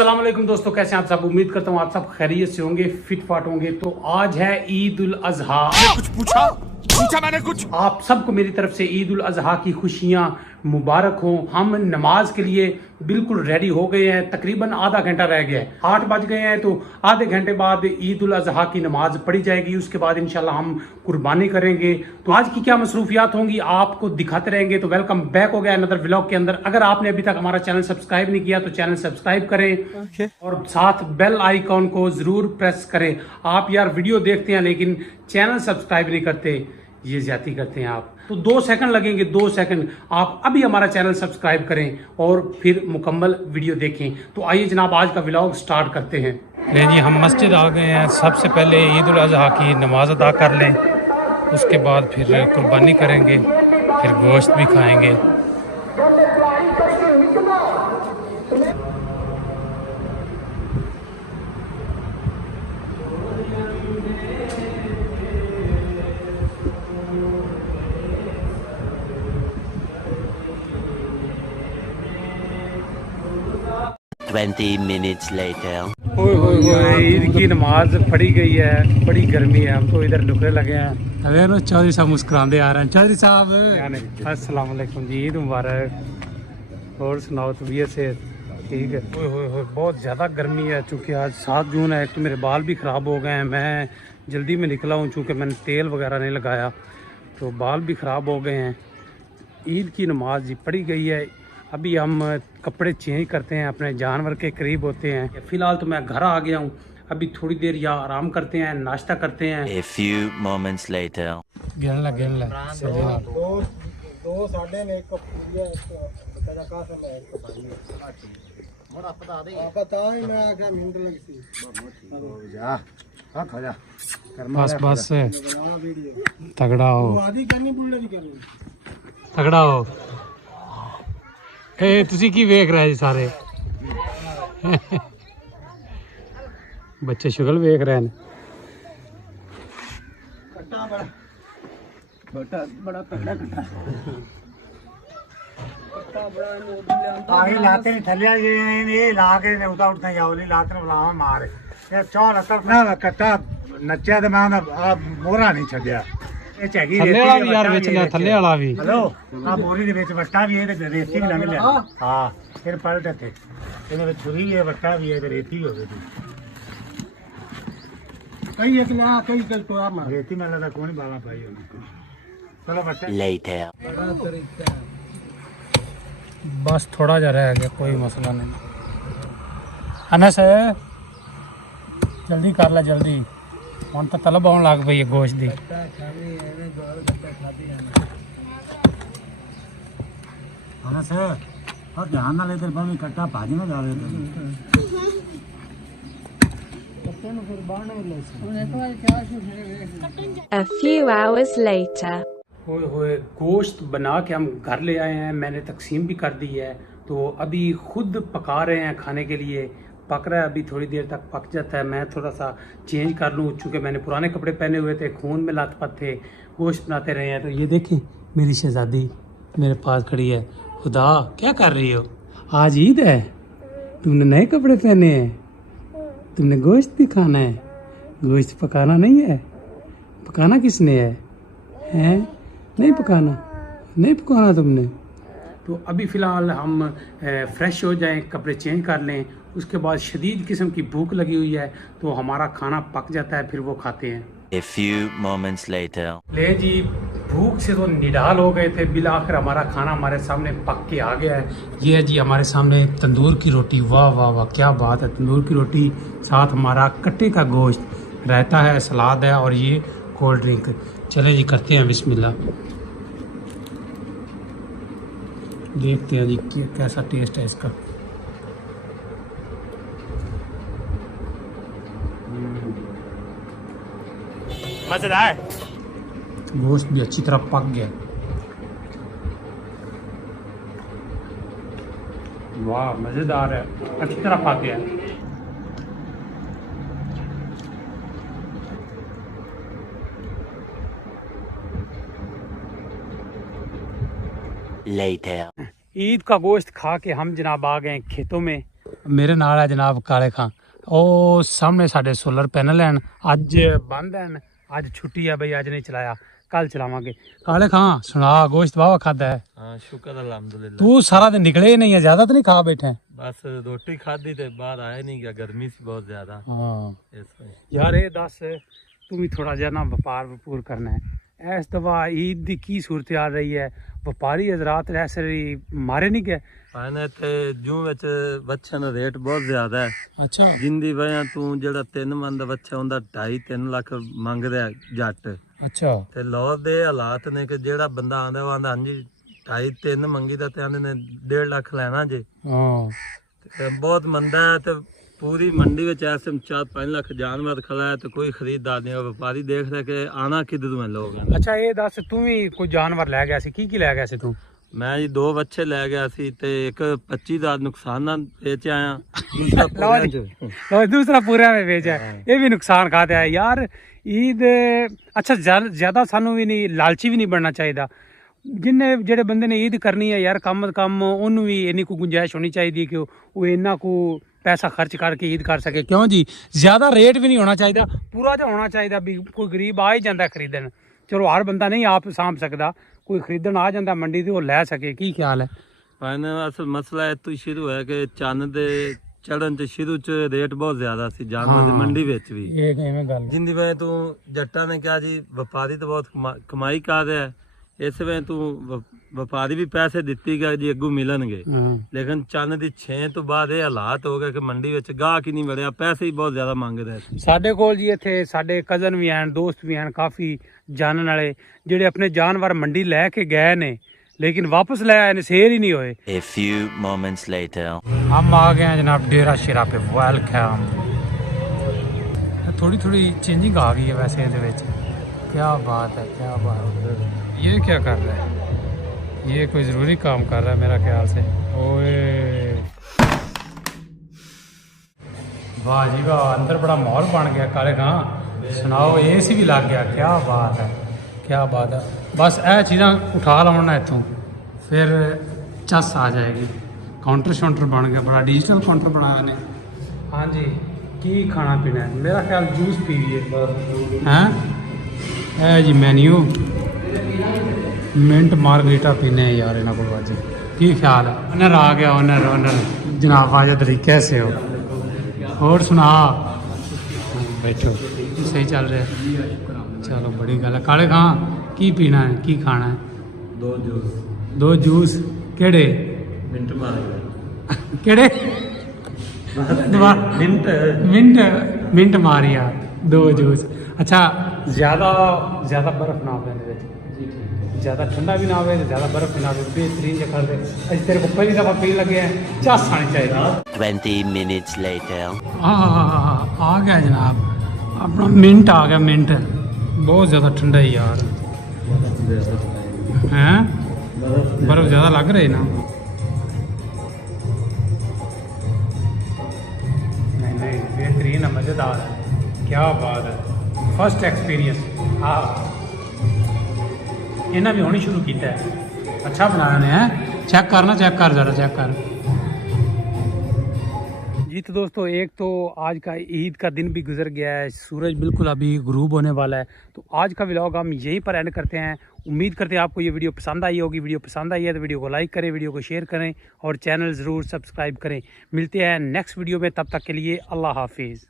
अस्सलाम वालेकुम दोस्तों, कैसे हैं आप सब। उम्मीद करता हूँ आप सब खैरियत से होंगे, फिट फाट होंगे। तो आज है ईद उल अजहा। कुछ पूछा मैंने कुछ। आप सबको मेरी तरफ से ईद उल अजहा की खुशियाँ मुबारक हो। हम नमाज के लिए बिल्कुल रेडी हो गए हैं। तकरीबन आधा घंटा रह गया है, 8 बज गए हैं। तो आधे घंटे बाद ईद उल अजहा की नमाज पढ़ी जाएगी। उसके बाद इंशाल्लाह हम कुर्बानी करेंगे। तो आज की क्या मसरूफियात होंगी आपको दिखाते रहेंगे। तो वेलकम बैक हो गया अनदर व्लॉग के अंदर। अगर आपने अभी तक हमारा चैनल सब्सक्राइब नहीं किया तो चैनल सब्सक्राइब करें और साथ बेल आइकॉन को जरूर प्रेस करें। आप यार वीडियो देखते हैं लेकिन चैनल सब्सक्राइब नहीं करते, ये ज्यादा करते हैं आप। तो 2 सेकंड लगेंगे, 2 सेकंड। आप अभी हमारा चैनल सब्सक्राइब करें और फिर मुकम्मल वीडियो देखें। तो आइए जनाब, आज का व्लॉग स्टार्ट करते हैं। ले जी, हम मस्जिद आ गए हैं। सबसे पहले ईद उल अजहा की नमाज अदा कर लें, उसके बाद फिर कुर्बानी करेंगे, फिर गोश्त भी खाएंगे। minutes later. ईद की नमाज पढ़ी गई है, बड़ी गर्मी है। हम तो इधर नुकरे लगे हैं। अरे चौधरी साहब मुस्कुराते आ रहे हैं। चौधरी साहब अस्सलाम वालेकुम जी, ईद मुबारक। और सुनाओ, तबीयत से ठीक है? बहुत ज़्यादा गर्मी है। चूँकि आज 7 जून है, तो मेरे बाल भी ख़राब हो गए हैं। मैं जल्दी में निकला हूँ, चूँकि मैंने तेल वगैरह नहीं लगाया, तो बाल भी ख़राब हो गए हैं। ईद की नमाज जी पढ़ी गई है। अभी हम कपड़े चेंज करते हैं, अपने जानवर के करीब होते हैं। फिलहाल तो मैं घर आ गया हूँ। अभी थोड़ी देर या आराम करते हैं, नाश्ता करते हैं। A few moments later. गिन ला दो साढ़े ने एक पूरिया बता का समय एक भाई बड़ा पता ही मैं आके मिनट लगी थी। जा हां खा जा बस तगड़ा हो, आधी करनी बुल्ले की करनी तगड़ा हो। ए ਤੁਸੀਂ ਕੀ ਵੇਖ ਰਹੇ ਜੀ ਸਾਰੇ? ਬੱਚੇ ਸ਼ੁਗਲ ਵੇਖ ਰਹੇ ਨੇ। कट्टा बड़ा बड़ा तगड़ा कट्टा बड़ा नोट आही लाते नहीं थल्ले ये ला के उठा उठता जाओ नहीं लाते ने बुलावा मार ये चौल अतर ना कट्टा नच्चा ते मैं मोरा नहीं छड्या। ਇਹ ਚੈਗੀ ਥੱਲੇ ਵਾਲਾ ਵੀ ਯਾਰ ਵਿੱਚ ਲੈ, ਥੱਲੇ ਵਾਲਾ ਵੀ। ਹਲੋ ਆ ਬੋਰੀ ਦੇ ਵਿੱਚ ਵੱਟਾ ਵੀ ਹੈ ਤੇ ਰੇਤੀ ਵੀ ਨਾ ਮਿਲਿਆ। ਹਾਂ ਫਿਰ ਪਲਟ ਇੱਥੇ ਇਹਦੇ ਵਿੱਚ ਛੁਰੀ ਵੀ ਹੈ, ਵੱਟਾ ਵੀ ਹੈ ਤੇ ਰੇਤੀ ਹੋਵੇ ਤੇ कई एक ना कई कई तो आप ਰੇਤੀ ਮੈਨੂੰ ਲੱਗਦਾ ਕੋਈ ਬਾਲਾਂ ਪਾਈ ਹੋਣੀ। ਚਲੋ ਬੱਚਾ Later. बड़ा तरीका बस थोड़ा जा रह गया, कोई मसला नहीं। अनस जल्दी कर ला, जल्दी। ਹੁਣ ਤਾਂ ਤਲਬ ਆਉਣ ਲੱਗ ਪਈ ਹੈ ਗੋਸ਼ਤ ਦੀ। ਹਾਂ ਸਰ और ध्यान ना लेते बम इकट्ठा भाजी ना जावे A few hours later. होए गोश्त बना के हम घर ले आए हैं। मैंने तकसीम भी कर दी है, तो अभी खुद पका रहे हैं खाने के लिए। पक रहा है, अभी थोड़ी देर तक पक जाता है। मैं थोड़ा सा चेंज कर लूँ, चूँकि मैंने पुराने कपड़े पहने हुए थे, खून में लथपथ थे, गोश्त बनाते रहे हैं। तो ये देखें, मेरी शहजादी मेरे पास खड़ी है। खुदा क्या कर रही हो? आज ईद है, तुमने नए कपड़े पहने हैं, तुमने गोश्त भी खाना है। गोश्त पकाना नहीं है, पकाना किसने है? हैं? नहीं पकाना तुमने। तो अभी फ़िलहाल हम फ्रेश हो जाएं, कपड़े चेंज कर लें। उसके बाद शदीद किस्म की भूख लगी हुई है, तो हमारा खाना पक जाता है, फिर वो खाते हैं। A few moments later. ले जी, भूख से तो निडाल हो गए थे। बिल आखिर हमारा खाना हमारे सामने पक के आ गया है। ये है जी हमारे सामने तंदूर की रोटी। वाह वाह वाह, क्या बात है। तंदूर की रोटी, साथ हमारा कट्टे का गोश्त, रायता है, सलाद है और ये कोल्ड ड्रिंक। चले जी, करते हैं बिस्मिल्लाह। देखते हैं जी कैसा टेस्ट है इसका। मजेदार गोश्त भी अच्छी तरह पक गया। वाह, मज़ेदार है, अच्छी तरह पक गया। Later. ईद का गोश्त खा के हम जनाब आ गए खेतों में। ਮੇਰੇ ਨਾਲ ਹੈ ਜਨਾਬ ਕਾਲੇ ਖਾਂ। ਉਹ ਸਾਹਮਣੇ ਸਾਡੇ ਸੋਲਰ ਪੈਨਲ ਹਨ, ਅੱਜ ਬੰਦ ਹਨ, ਅੱਜ ਛੁੱਟੀ ਹੈ ਬਈ, ਅੱਜ ਨਹੀਂ ਚਲਾਇਆ, ਕੱਲ ਚਲਾਵਾਂਗੇ। ਕਾਲੇ ਖਾਂ ਸੁਣਾ, ਗੋਸ਼ਤ ਵਾਵਾ ਖਾਦਾ ਹੈ? हाँ शुक्र अल्हम्दुलिल्लाह। तू सारा दिन निकले ही नहीं है, ज्यादा तो नहीं खा बैठे? बस रोटी खाधी ते बाहर आया नहीं गया, गर्मी सी बहुत ज्यादा हाँ इस वजह। यार ये दस तू भी थोड़ा जिहा ना व्यापार वपूर करना है। इस दफा ईद की की सूरत आ रही है? व्यापारी हजरात ऐसे मारे नहीं गए? पाने ते जूं विच वच्छे दा रेट बहुत ज्यादा है, अच्छा जिंदी वजह तू जेड़ा 3 मन दा वच्छा हुंदा 2.5-3 लाख मंग रहा जट अच्छा ते लाहौर दे हालात ने कि जेड़ा बंदा आंदा वो आंदा हां जी 2.5-3 मंगी दा ते आंदे ने 1.5 लाख लेना जे। हाँ ते बहुत मंदा है ते पूरी मंडी में ऐसे 4-5 लाख जानवर खड़ा है तो कोई खरीददार नहीं है। व्यापारी देख रहे कि आना किधर में लोग हैं। अच्छा ये दस तू भी कोई जानवर लै गया सी, की लै गया सी तू? मैं जी 2 बच्चे लै गया सी ते एक 25,000 नुकसान ना बेच आया, दूसरा पूरा च। और दूसरा पूरा में बेचा है, ये भी नुकसान खाते है यार। ईद अच्छा ज्यादा सानू भी नहीं लालची भी नहीं बनना चाहिए। जिन्ने जेड़े बंदे ने ईद करनी है यार, कम उन्होंने भी इन्नी को गुंजाइश होनी चाहिए कि वो इन्ना को पैसा खर्च करके ईद कर सके। क्यों जी, ज्यादा रेट भी नहीं होना चाहिए, पूरा जो होना चाहिए भी। कोई गरीब आ ही जाता खरीदन, चलो हर बंदा नहीं आप सांभ सकता, कोई खरीदन आ जाता मंडी ते वो लै सके। की ख्याल है? पाने असल मसला है तो शुरू है कि चन्न दे चढ़न ते शुरू च रेट बहुत ज्यादा सी जानवर दी मंडी विच भी। ये किवें गल? जिंदी वजह तू जट्टा ने कहा जी व्यापारी तो बहुत कमाई कर रहा है, इस वजह तू व्यापारी भी पैसे दित्ती गए जी अगू मिलनगे, लेकिन चन्न दी 6 तो बाद ये हालात हो गए कि मंडी विच गाहक ही नहीं वड़िया, पैसे ही बहुत ज्यादा मंग रहे। ਸਾਡੇ ਕੋਲ ਜੀ ਇੱਥੇ ਸਾਡੇ ਕਜ਼ਨ ਵੀ ਹਨ, ਦੋਸਤ ਵੀ ਹਨ ਕਾਫੀ ਜਾਣਨ ਵਾਲੇ, ਜਿਹੜੇ ਆਪਣੇ ਜਾਨਵਰ ਮੰਡੀ ਲੈ ਕੇ ਗਏ ਨੇ लेकिन वापस ले आए, शेर ही नहीं हुए। A few moments later. हम आ गए हैं जनाब डेरा शेरा पे। वेलकम। थोड़ी थोड़ी चेंजिंग आ गई है वैसे ਇਹਦੇ ਵਿੱਚ। क्या बात है, क्या बात है। ये क्या कर रहा है? ये कोई ज़रूरी काम कर रहा है मेरा ख्याल से। ओए वाह जी वाह, अंदर बड़ा माहौल बन गया। काले खां सुनाओ, AC भी लग गया। क्या बात है, क्या बात है। बस ਇਹ ਚੀਜ਼ਾਂ ਉਠਾ ਲਾਉਣਾ ਇੱਥੋਂ, ਫਿਰ ਚੱਸ ਆ ਜਾਏਗੀ। ਕਾਊਂਟਰ ਸ਼ਾਊਂਟਰ ਬਣ ਗਿਆ, ਬੜਾ डिजिटल ਕਾਊਂਟਰ ਬਣਾਇਆ ਨੇ। हाँ जी, की खाना पीना है? मेरा ख्याल जूस पीजिए हैं। है जी मेन्यू, मिंट मार्गरीटा पीने हैं यार इन्हों को अज। की ख्याल है? ओनर आ गया, ओनर जनाब वाजिद अली, कैसे हो? और सुना, बैठो, सही चल रहा है? चलो बड़ी गल है। काले खां की पीना है, की खाना है? 2 जूस केड़े? मिंट मार केड़े? मिंट मारिया 2 जूस। अच्छा ज़्यादा बर्फ ना हो, ज़्यादा ठंडा भी ना हो, ज़्यादा बर्फ भी ना हो, बेहतरीन जगह दे। अज तेरे को पहली दफ़ा पीने लगे हैं, चस आनी चाहिए। 20 minutes later. आ गया जनाब अपना मिंट आ गया। मिंट बहुत ज़्यादा ठंडा है यार, हैं बर्फ ज़्यादा लग रही ना? नहीं बेहतरीन है, मज़ेदार है। क्या बात है, फर्स्ट एक्सपीरियंस। हाँ इन्हें भी होनी शुरू किया है, अच्छा बनाया ने है। चेक करना, चेक कर ज़रा, चेक कर जी। तो दोस्तों एक तो आज का ईद का दिन भी गुजर गया है, सूरज बिल्कुल अभी गुरूब होने वाला है। तो आज का व्लॉग हम यहीं पर एंड करते हैं। उम्मीद करते हैं आपको ये वीडियो पसंद आई होगी। वीडियो पसंद आई है तो वीडियो को लाइक करें, वीडियो को शेयर करें और चैनल ज़रूर सब्सक्राइब करें। मिलते हैं नेक्स्ट वीडियो में, तब तक के लिए अल्लाह हाफिज़।